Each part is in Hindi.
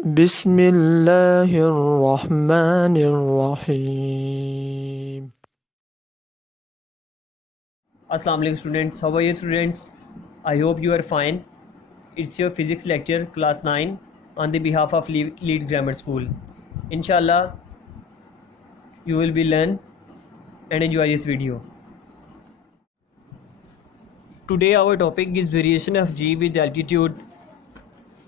बिस्मिल्लाहिर्रहमानिर्रहीम। Assalamu alaikum students, how are you students? I hope you are fine. It's your physics lecture class 9 on the behalf of Leeds Grammar School. Inshallah you will be learn and enjoy this video. Today our topic is variation of g with altitude.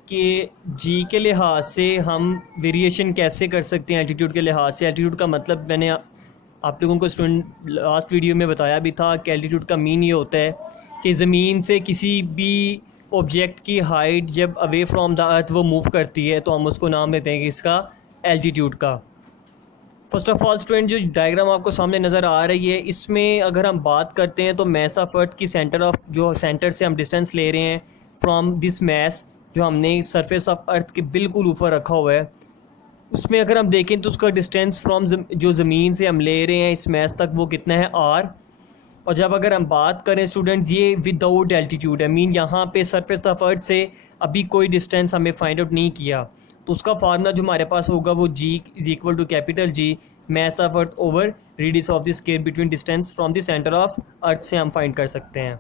कि g के लिहाज से हम वेरिएशन कैसे कर सकते हैं एल्टीट्यूड के लिहाज से। एल्टीट्यूड का मतलब मैंने आप लोगों को स्टूडेंट लास्ट वीडियो में बताया भी था कि एल्टीट्यूड का मीन ये होता है कि ज़मीन से किसी भी ऑब्जेक्ट की हाइट जब अवे फ्रॉम द अर्थ वो मूव करती है तो हम उसको नाम देते हैं कि इसका एल्टीट्यूड का। फर्स्ट ऑफ ऑल स्टूडेंट, जो डायग्राम आपको सामने नज़र आ रही है इसमें अगर हम बात करते हैं तो मैस ऑफ अर्थ की सेंटर से हम डिस्टेंस ले रहे हैं फ्रॉम दिस मैस जो हमने सरफेस ऑफ अर्थ के बिल्कुल ऊपर रखा हुआ है। उसमें अगर हम देखें तो उसका डिस्टेंस फ्रॉम जो ज़मीन से हम ले रहे हैं इस मैस तक वो कितना है r। और जब अगर हम बात करें स्टूडेंट ये विदाउट एल्टीट्यूड है, मीन यहाँ पे सरफेस ऑफ अर्थ से अभी कोई डिस्टेंस हमें फाइंड आउट नहीं किया तो उसका फार्मूला जो हमारे पास होगा वो g is equal to capital G mass of earth over radius of the square between distance from the centre of earth से हम फाइंड कर सकते हैं।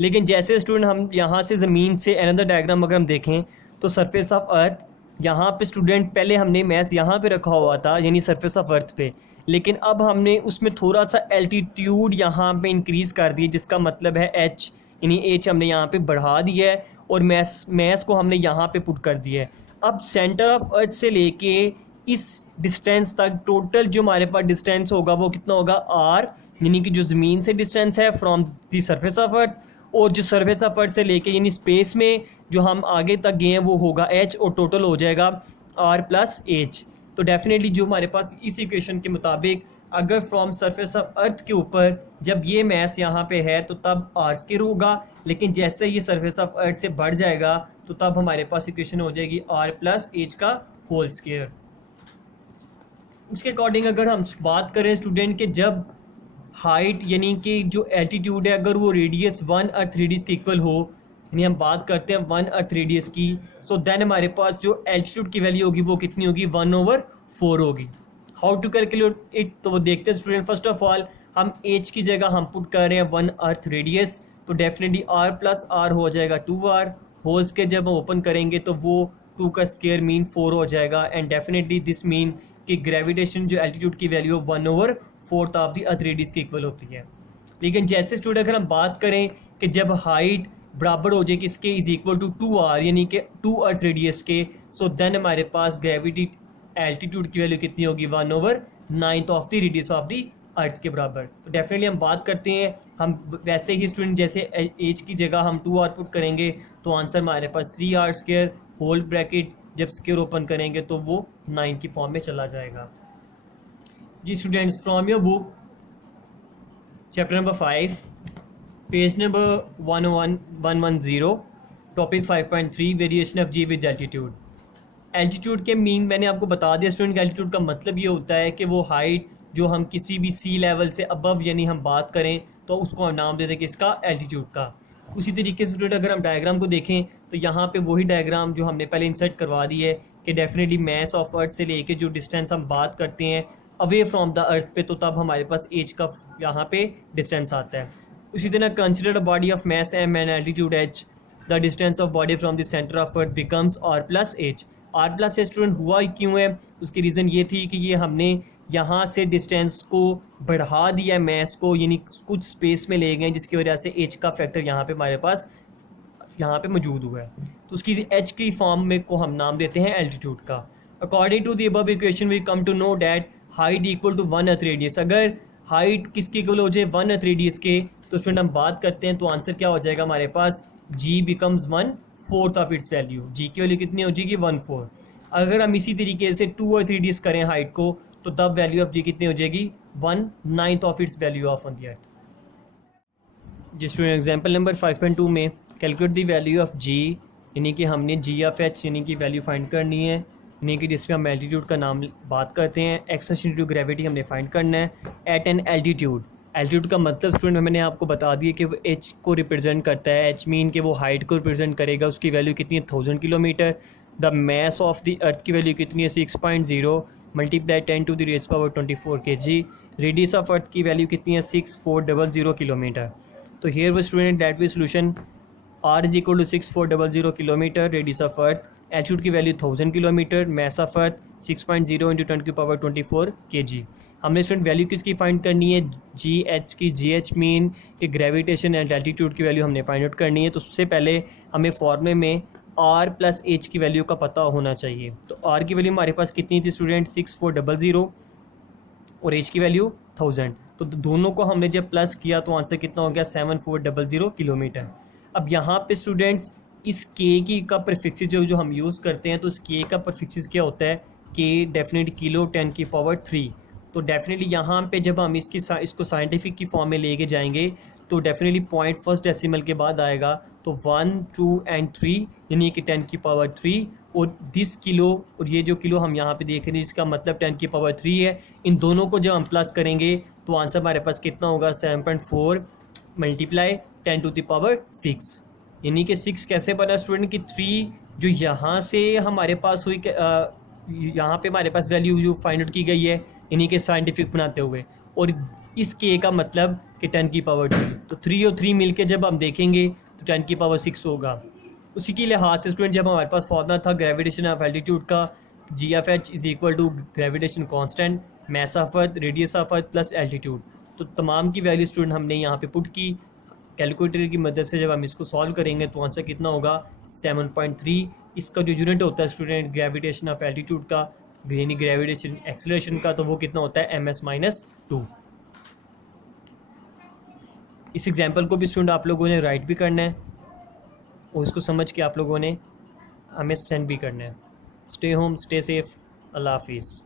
लेकिन जैसे स्टूडेंट हम यहाँ से ज़मीन से अनदर डायग्राम अगर हम देखें तो सरफेस ऑफ अर्थ यहाँ पे स्टूडेंट पहले हमने मैस यहाँ पे रखा हुआ था यानी सरफेस ऑफ अर्थ पे, लेकिन अब हमने उसमें थोड़ा सा एल्टीट्यूड यहाँ पे इंक्रीज़ कर दिया जिसका मतलब है h, यानी h हमने यहाँ पे बढ़ा दिया है और मैस को हमने यहाँ पे पुट कर दिया है। अब सेंटर ऑफ अर्थ से लेके इस डिस्टेंस तक टोटल जो हमारे पास डिस्टेंस होगा वो कितना होगा r, यानी कि जो ज़मीन से डिस्टेंस है from the surface of earth और जो सरफेस ऑफ अर्थ से लेके यानी स्पेस में जो हम आगे तक गए हैं वो होगा h और टोटल हो जाएगा r प्लस h। तो डेफिनेटली जो हमारे पास इस इक्वेशन के मुताबिक अगर फ्रॉम सरफेस ऑफ अर्थ के ऊपर जब ये मैस यहाँ पे है तो तब r स्क्वायर होगा, लेकिन जैसे ये सरफेस ऑफ अर्थ से बढ़ जाएगा तो तब हमारे पास इक्वेशन हो जाएगी r प्लस h का होल स्क्वायर। उसके अकॉर्डिंग अगर हम बात करें स्टूडेंट के जब हाइट यानी कि जो एल्टीट्यूड है अगर वो रेडियस 1 अर्थ रेडियस के इक्वल हो, यानी हम बात करते हैं 1 अर्थ रेडियस की, सो देन हमारे पास जो एल्टीट्यूड की वैल्यू होगी वो कितनी होगी 1/4 होगी। हाउ टू कैलकुलेट इट तो वो देखते हैं स्टूडेंट। फर्स्ट ऑफ ऑल हम h की जगह हम पुट कर रहे हैं 1 अर्थ रेडियस तो डेफिनेटली r प्लस r हो जाएगा 2r होल स्क्वायर जब हम ओपन करेंगे तो वो 2 का स्क्वायर मीन 4 हो जाएगा एंड डेफिनेटली दिस मीन कि ग्रेविटेशन जो एल्टीट्यूड की value 1/4 of the earth radius के इक्वल होती है। लेकिन जैसे स्टूडेंट अगर हम बात करें कि जब हाइट बराबर हो जाए किसके इज इक्वल टू 2r यानी कि 2 अर्थ रेडियस के, सो देन हमारे पास ग्रेविटी एल्टीट्यूड की वैल्यू कितनी होगी 1/9 of the radius of the अर्थ के बराबर। तो डेफिनेटली हम बात करते हैं हम वैसे ही स्टूडेंट जैसे एज की जगह हम 2r पुट करेंगे तो आंसर हमारे पास 3r स्क्वायर होल ब्रैकेट जब स्क्वायर ओपन करेंगे तो वो 9 की फॉर्म में चला जाएगा। जी students, from your book chapter number 5 page number 110 topic 5.3 variation of G with altitude. Altitude के मीन मैंने आपको बता दिया स्टूडेंट। एल्टीट्यूड का मतलब ये होता है कि वो हाइट जो हम किसी भी सी लेवल से अबव यानी हम बात करें तो उसको हम नाम देते हैं किसका एल्टीट्यूड का। उसी तरीके से स्टूडेंट अगर हम डायग्राम को देखें तो यहाँ पे वही डायग्राम जो हमने पहले इंसर्ट करवा दी है कि डेफिनेटली मैस ऑफ अर्थ से लेके जो डिस्टेंस हम बात करते हैं अवे फ्रॉम द अर्थ पे तो तब हमारे पास एज का यहाँ पे डिस्टेंस आता है। उसी तरह consider a body of mass m and altitude h, the distance of body from the centre of earth becomes r plus h। r plus student हुआ क्यों है, उसकी रीज़न ये थी कि ये हमने यहाँ से डिस्टेंस को बढ़ा दिया मैस को यानी कुछ स्पेस में ले गए जिसकी वजह से h का फैक्टर यहाँ पे हमारे पास यहाँ पे मौजूद हुआ है तो उसकी h की फॉर्म में को हम नाम देते हैं एल्टीट्यूड का। According to the above equation we come to know that height equal to 1 earth radius. अगर हाइट किसके इक्वल हो जाए 1 अर्थ रेडियस के तो स्टूडेंट हम बात करते हैं तो आंसर क्या हो जाएगा हमारे पास g becomes 1/4 of its value. g की वैल्यू कितनी हो जाएगी 1/4। अगर हम इसी तरीके से 2 अर्थ रेडियस करें हाइट को तो तब वैल्यू ऑफ g कितनी हो जाएगी 1/9 of its value of on the earth. जिस स्टूडेंट एग्जाम्पल नंबर 5.2 में calculate the value of g यानी कि हमने g ऑफ h यानी कि वैल्यू फाइंड करनी है यानी कि जिसमें हम एल्टीट्यूड का नाम बात करते हैं। एक्सटेंशन टू ग्रेविटी हमने फाइंड करना है एट एन एल्टीट्यूड। एल्टीट्यूड का मतलब स्टूडेंट मैंने आपको बता दिया कि वो h को रिप्रेजेंट करता है। h मीन कि वो हाइट को रिप्रेजेंट करेगा, उसकी वैल्यू कितनी है 1000 kilometre. The mass of the earth की वैल्यू कितनी है 6.0 multiply 10⁻⁴ kg। Radius of earth की वैल्यू कितनी है 6400 किलोमीटर। तो हेयर वो student that we solution r is equal to 6400 kilometre, radius of earth, altitude की value 1000 kilometre, mass of earth 6.0 into 10⁻⁴ kg। हमने स्टूडेंट वैल्यू किसकी फाइंड करनी है जी एच की। जी एच मीन कि ग्रेविटेशन एंड एल्टीट्यूड की वैल्यू हमने फाइंड आउट करनी है। तो उससे पहले हमें फॉर्मूले में r प्लस एच की वैल्यू का पता होना चाहिए। तो r की वैल्यू हमारे पास कितनी थी स्टूडेंट 6400 और एच की वैल्यू 1000। तो दोनों को हमने जब प्लस किया तो आंसर कितना हो गया 7400 किलोमीटर। अब यहाँ पे स्टूडेंट्स इस के की का प्रीफिक्स जो हम यूज़ करते हैं, तो इस के का प्रीफिक्स क्या होता है के डेफिनेट किलो 10⁻³ तो डेफिनेटली यहाँ पे जब हम इसको साइंटिफिक की फॉर्म में लेके जाएंगे तो डेफिनेटली पॉइंट फर्स्ट डेसिमल के बाद आएगा। तो 1, 2 एंड 3 यानी कि 10⁻³ और दिस किलो और ये जो किलो हम यहाँ पे देख रहे हैं इसका मतलब 10⁻³ है। इन दोनों को जब हम प्लस करेंगे तो आंसर हमारे पास कितना होगा 7.4 मल्टीप्लाई 10⁻⁶ यानी कि 6 कैसे बना स्टूडेंट कि 3 जो यहाँ से हमारे पास हुई यहाँ पे हमारे पास वैल्यू जो फाइंड आउट की गई है यानी कि साइंटिफिक बनाते हुए, और इस के का मतलब कि 10⁻²। तो 3 और 3 मिलके जब हम देखेंगे तो 10⁻6 होगा। उसी के लिहाज से स्टूडेंट जब हमारे पास फॉर्मूला था ग्रेविटेशन ऑफ एल्टीट्यूड का G F H is equal to gravitation constant mass of earth radius of earth plus altitude, तो तमाम की वैल्यू स्टूडेंट हमने यहाँ पे पुट की। कैलकुलेटर की मदद से जब हम इसको सॉल्व करेंगे तो आंसर कितना होगा 7.3। इसका जो यूनिट होता है स्टूडेंट ग्रेविटेशन ऑफ एल्टीट्यूड का यानी ग्रेविटेशन एक्सेलरेशन का, तो वो कितना होता है ms-2। इस एग्जांपल को भी स्टूडेंट आप लोगों ने राइट भी करना है और इसको समझ के आप लोगों ने हमें सेंड भी करना है। स्टे होम, स्टे सेफ, अल्लाह हाफिज़।